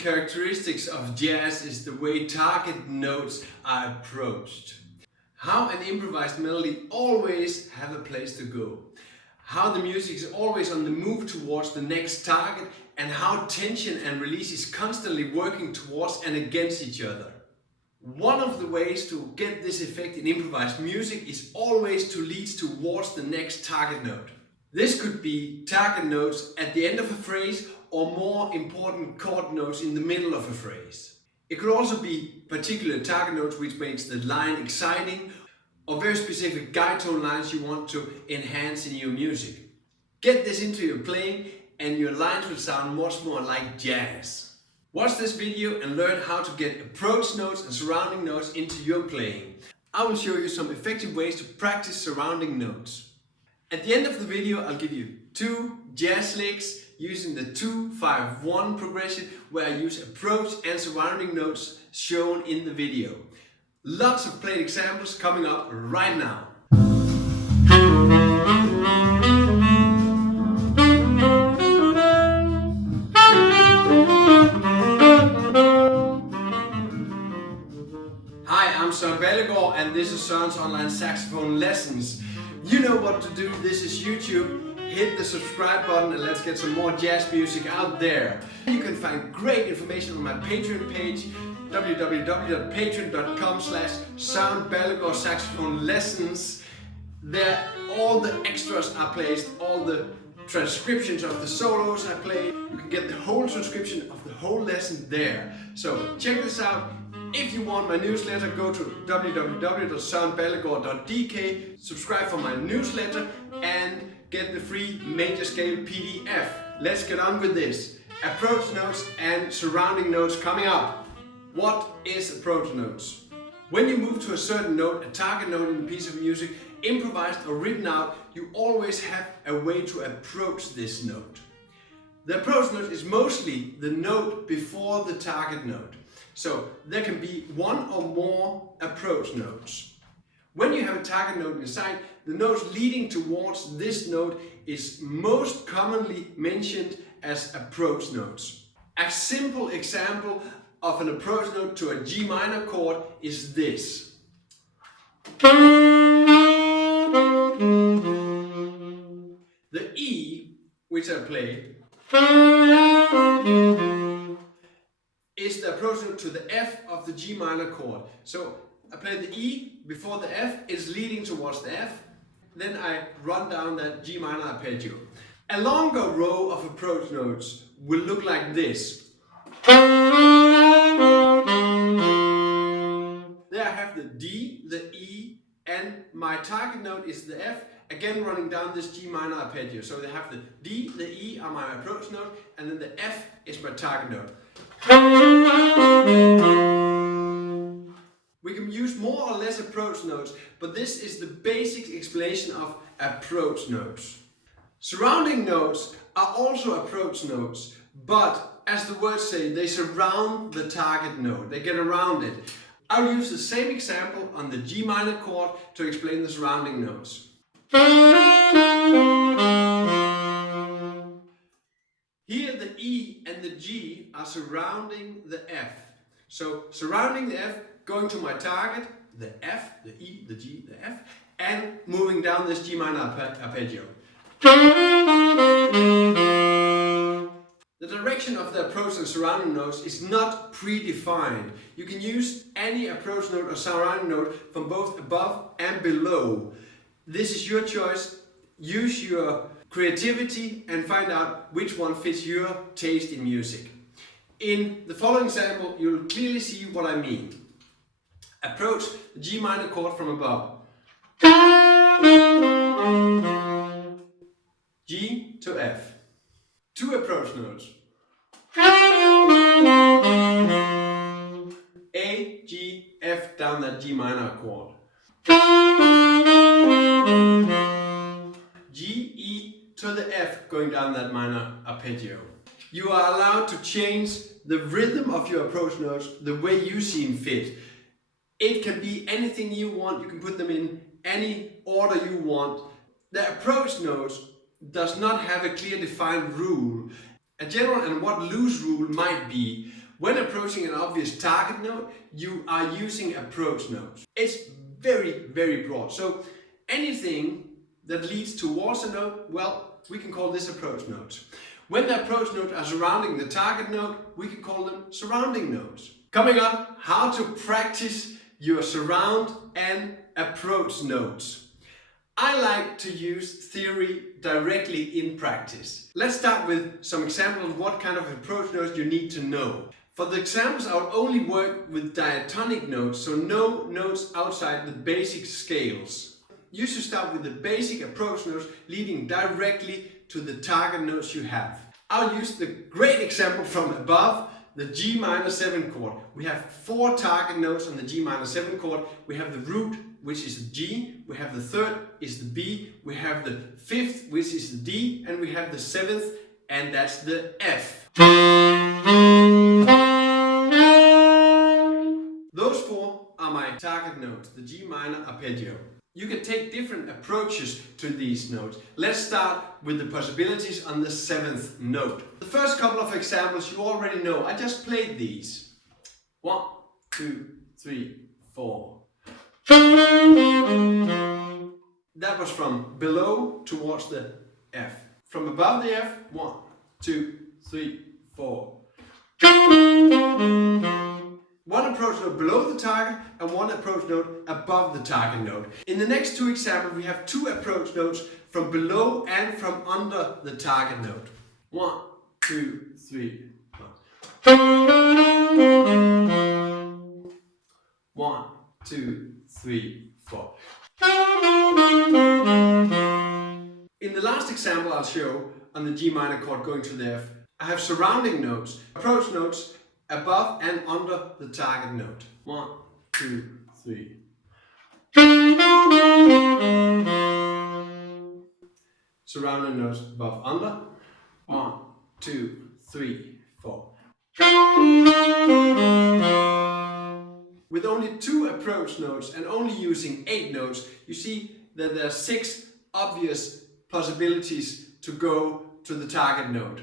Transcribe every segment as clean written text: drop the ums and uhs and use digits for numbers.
characteristics of jazz is the way target notes are approached. How an improvised melody always have a place to go. How the music is always on the move towards the next target, and how tension and release is constantly working towards and against each other. One of the ways to get this effect in improvised music is always to lead towards the next target note. This could be target notes at the end of a phrase or more important chord notes in the middle of a phrase. It could also be particular target notes which makes the line exciting, or very specific guide tone lines you want to enhance in your music. Get this into your playing and your lines will sound much more like jazz. Watch this video and learn how to get approach notes and surrounding notes into your playing. I will show you some effective ways to practice surrounding notes. At the end of the video I'll give you 2 jazz licks using the 2-5-1 progression where I use approach and surrounding notes shown in the video. Lots of played examples coming up right now. Hi, I'm Søren Ballegaard and this is Søren's online saxophone lessons. You know what to do, this is YouTube. Hit the subscribe button and let's get some more jazz music out there. You can find great information on my Patreon page, www.patreon.com/SørenBallegaard saxophone lessons. There all the extras are placed, all the transcriptions of the solos I play. You can get the whole transcription of the whole lesson there. So check this out. If you want my newsletter, go to www.sørenballegaard.dk, subscribe for my newsletter and get the free major scale PDF. Let's get on with this. Approach notes and surrounding notes coming up. What is approach notes? When you move to a certain note, a target note in a piece of music, improvised or written out, you always have a way to approach this note. The approach note is mostly the note before the target note. So there can be one or more approach notes. When you have a target note inside, the notes leading towards this note is most commonly mentioned as approach notes. A simple example of an approach note to a G minor chord is this. The E, which I play, is the approach note to the F of the G minor chord. So I play the E before the F, it's leading towards the F, then I run down that G minor arpeggio. A longer row of approach notes will look like this. There I have the D, the E, and my target note is the F, again running down this G minor arpeggio. So they have the D, the E are my approach note, and then the F is my target note. We can use more or less approach notes, but this is the basic explanation of approach notes. Surrounding notes are also approach notes, but as the words say, they surround the target note, they get around it. I'll use the same example on the G minor chord to explain the surrounding notes. Here the E and the G are surrounding the F. So surrounding the F, going to my target, the F, the E, the G, the F, and moving down this G minor arpeggio. The direction of the approach and surrounding notes is not predefined. You can use any approach note or surrounding note from both above and below. This is your choice. Use your creativity and find out which one fits your taste in music. In the following example, you'll clearly see what I mean. Approach the G minor chord from above. G to F. 2 approach notes. A, G, F down that G minor chord. G, E to the F going down that minor arpeggio. You are allowed to change the rhythm of your approach notes the way you seem fit. It can be anything you want, you can put them in any order you want. The approach notes does not have a clear defined rule. A general and what loose rule might be, When approaching an obvious target note, you are using approach notes. It's very, very broad. So anything that leads towards a note, well, we can call this approach notes. When the approach notes are surrounding the target note, we can call them surrounding notes. Coming up, how to practice your surround and approach notes. I like to use theory directly in practice. Let's start with some examples of what kind of approach notes you need to know. For the examples, I'll only work with diatonic notes, so no notes outside the basic scales. You should start with the basic approach notes leading directly to the target notes you have. I'll use the great example from above, the G minor 7 chord. We have 4 target notes on the G minor 7 chord. We have the root, which is the G, we have the third is the B, we have the fifth, which is the D, and we have the 7th, and that's the F. Those 4 are my target notes, the G minor arpeggio. You can take different approaches to these notes. Let's start with the possibilities on the 7th note. The first couple of examples you already know. I just played these. 1, 2, 3, 4. That was from below towards the F. From above the F, 1, 2, 3, 4. One approach note below the target and one approach note above the target note. In the next 2 examples, we have 2 approach notes from below and from under the target note. 1, 2, 3, 4. 1, 2, 3, 4. In the last example I'll show on the G minor chord going to the F, I have surrounding notes, approach notes above and under the target note. 1, 2, 3. Surrounding notes above, under. 1, 2, 3, 4. With only 2 approach notes and only using 8 notes, you see that there are 6 obvious possibilities to go to the target note.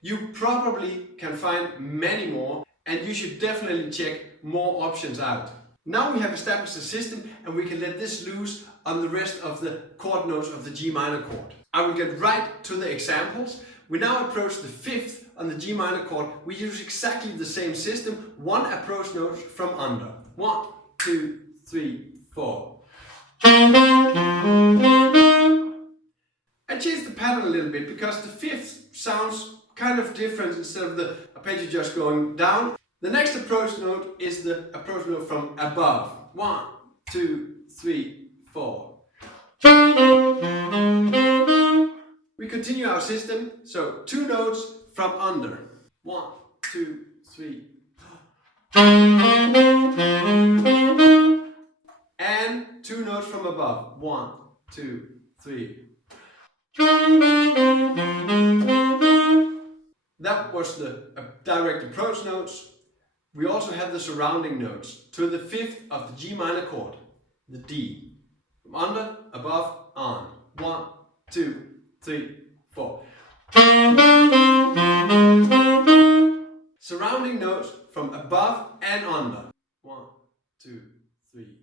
You probably can find many more, and you should definitely check more options out. Now we have established a system and we can let this loose on the rest of the chord notes of the G minor chord. I will get right to the examples. We now approach the 5th on the G minor chord. We use exactly the same system, 1 approach note from under. 1, 2, 3, 4. I changed the pattern a little bit because the 5th sounds kind of different instead of the arpeggio just going down. The next approach note is the approach note from above. 1, 2, 3, 4. We continue our system, so 2 notes from under. 1, 2, 3. And 2 notes from above. 1, 2, 3. That was the direct approach notes. We also have the surrounding notes to the 5th of the G minor chord, the D. From under, above, on. 1, 2, 3, 4. Surrounding notes from above and under. 1, 2, 3.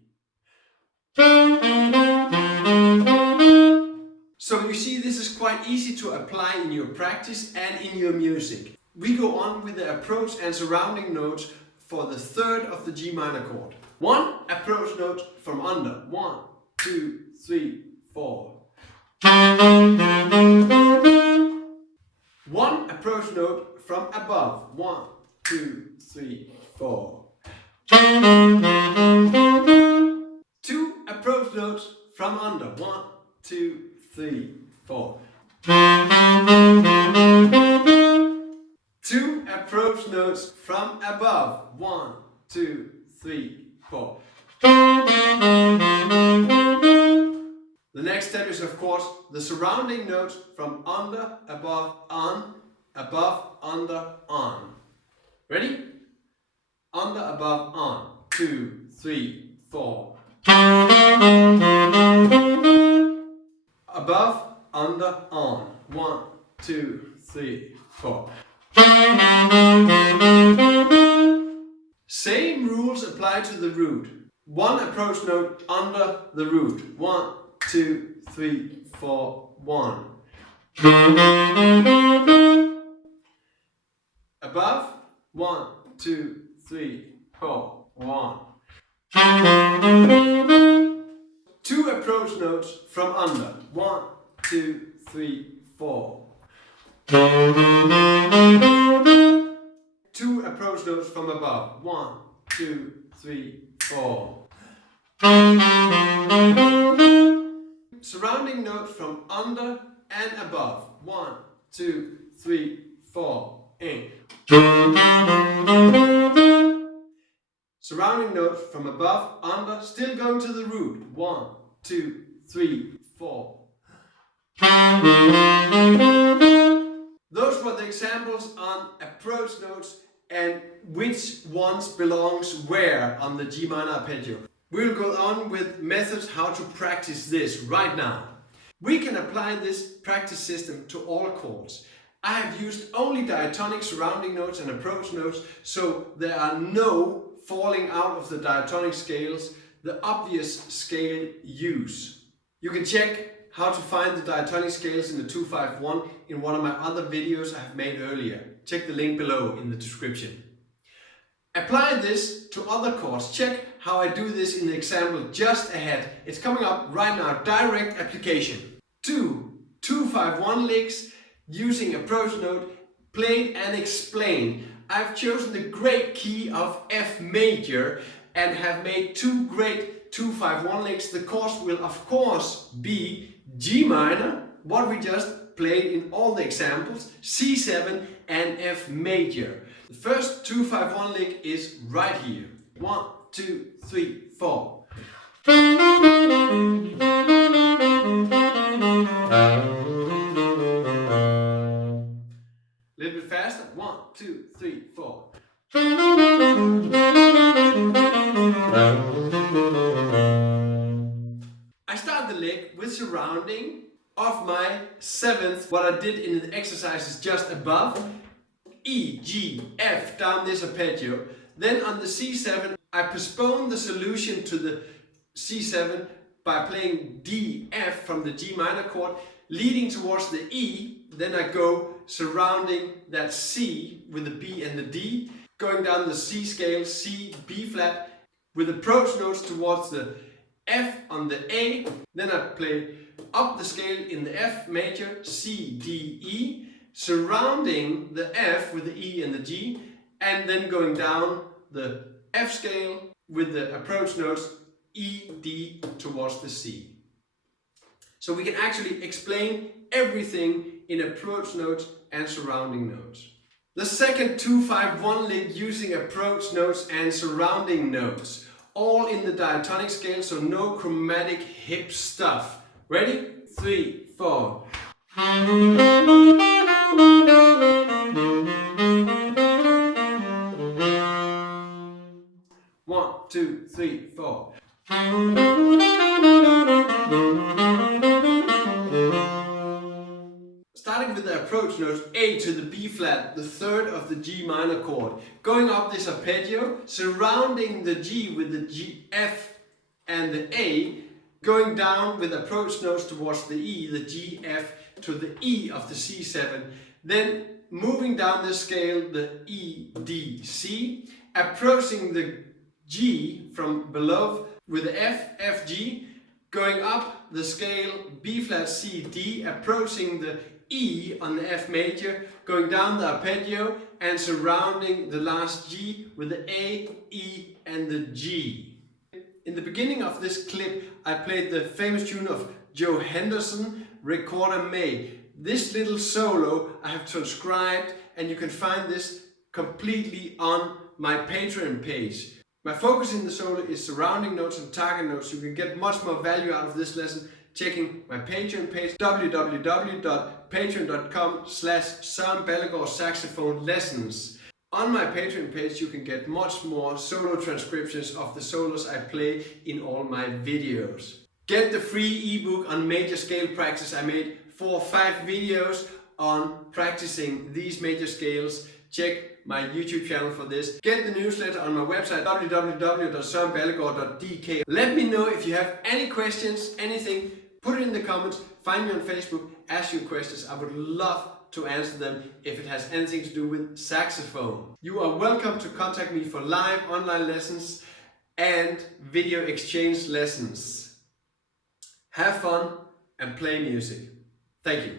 So you see, this is quite easy to apply in your practice and in your music. We go on with the approach and surrounding notes for the 3rd of the G minor chord. 1 approach note from under. 1, 2, 3, 4. 1 approach note from above. 1, 2, 3, 4. 2 approach notes from under. 1, 2, 3, 4. 2 approach notes from above. 1, 2, 3, 4. The next step is, of course, the surrounding notes from under, above, on, above, under, on. Ready? Under, above, on. 2, 3, 4. Above, under, on. 1, 2, 3, 4. Same rules apply to the root. One approach note under the root. 1, 2, 3, 4, 1. Above. 1, 2, 3, 4, 1. Two approach notes from under. 1, 2, 3, 4. Two approach notes from above. 1, 2, 3, 4. Surrounding notes from under and above. 1, 2, 3, 4. In. Surrounding notes from above, under, still going to the root. 1, 2, 3, 4. Those were the examples on approach notes and which ones belongs where on the G minor arpeggio. We'll go on with methods how to practice this right now. We can apply this practice system to all chords. I have used only diatonic surrounding notes and approach notes, so there are no falling out of the diatonic scales, the obvious scale use. You can check how to find the diatonic scales in the 251 in one of my other videos I have made earlier. Check the link below in the description. Apply this to other chords. Check how I do this in the example just ahead. It's coming up right now, direct application. 2-2-5-1 licks using approach note, played and explained. I've chosen the great key of F major and have made two great 2-5-1 licks. The chords will of course be G minor, what we just played in all the examples, C7 and F major. The first 2-5-1 lick is right here. 1, 2, 3, 4. Little bit faster. 1, 2, 3, 4. I start the lick with surrounding of my 7th, what I did in the exercises just above. E, G, F down this arpeggio. Then on the C7 I postpone the solution to the C7 by playing D, F from the G minor chord, leading towards the E. Then I go surrounding that C with the B and the D, going down the C scale, C, B flat, with approach notes towards the F on the A. Then I play up the scale in the F major, C, D, E, surrounding the F with the E and the G, and then going down the F scale with the approach notes E, D towards the C. So we can actually explain everything in approach notes and surrounding notes. The second 2-5-1 lick using approach notes and surrounding notes, all in the diatonic scale, so no chromatic hip stuff. Ready? 3, 4. 1, 2, 3, 4. Starting with the approach notes A to the B flat, the 3rd of the G minor chord, going up this arpeggio, surrounding the G with the G, F and the A, going down with approach notes towards the E, the G, F to the E of the C7, then moving down the scale, the E, D, C, approaching the G from below with the F, F, G, going up the scale B flat, C, D, approaching the E on the F major, going down the arpeggio and surrounding the last G with the A, E and the G. In the beginning of this clip I played the famous tune of Joe Henderson, Recordame. This little solo I have transcribed and you can find this completely on my Patreon page. My focus in the solo is surrounding notes and target notes. You can get much more value out of this lesson checking my Patreon page, www.patreon.com/Søren Ballegaard saxophone lessons. On my Patreon page you can get much more solo transcriptions of the solos I play in all my videos. Get the free ebook on major scale practice. I made 4 or 5 videos on practicing these major scales. Check my YouTube channel for this. Get the newsletter on my website www.sørenballegaard.dk. Let me know if you have any questions, anything. Put it in the comments. Find me on Facebook. Ask your questions. I would love to answer them if it has anything to do with saxophone. You are welcome to contact me for live online lessons and video exchange lessons. Have fun and play music. Thank you.